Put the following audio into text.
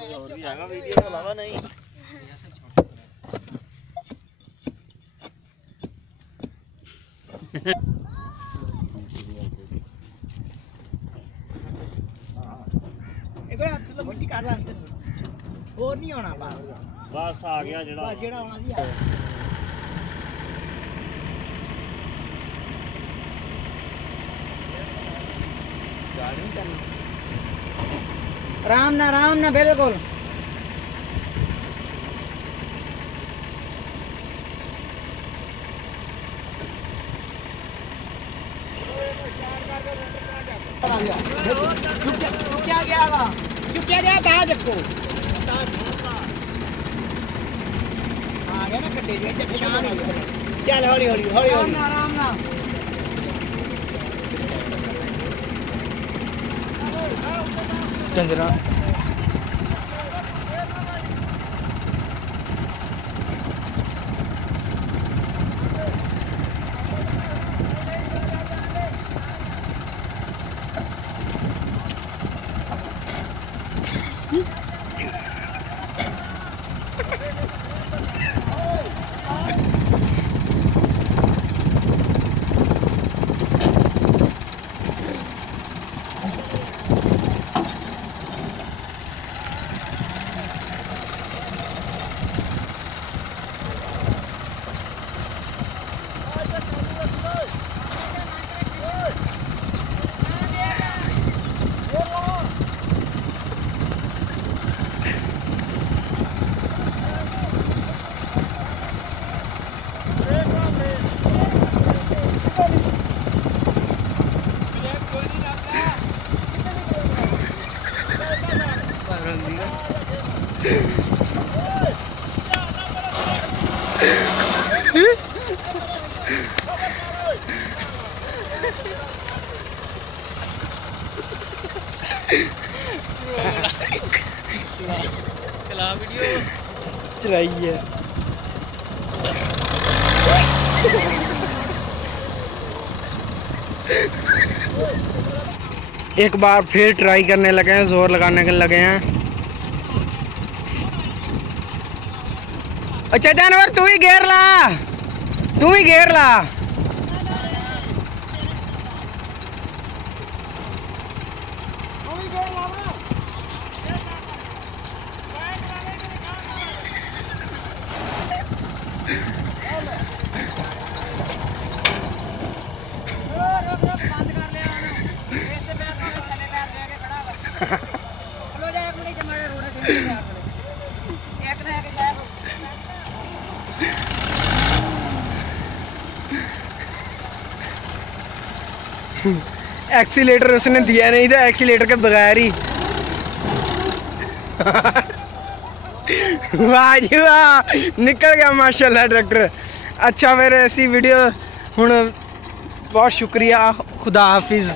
और भी आएगा वीडियो अलावा नहीं। और नहीं होना बस आ गया जेड़ा होना सी। आराम ना बिल्कुल। चुक्या गया कहा देखो आ गया ना कड्डे चल हौली हौली हौली हौली आराम ना। चंद्रा चला वीडियो चलाइए। एक बार फिर ट्राई करने लगे हैं, जोर लगाने के लगे हैं। अच्छा जानवर तू ही घेर ला, तू ही घेर ला। एक्सीलेटर उसने दिया नहीं था, एक्सीलेटर के बगैर ही वाह जी वाह निकल गया माशाल्लाह ट्रैक्टर। अच्छा फिर ऐसी वीडियो हुण बहुत शुक्रिया, खुदा हाफिज़।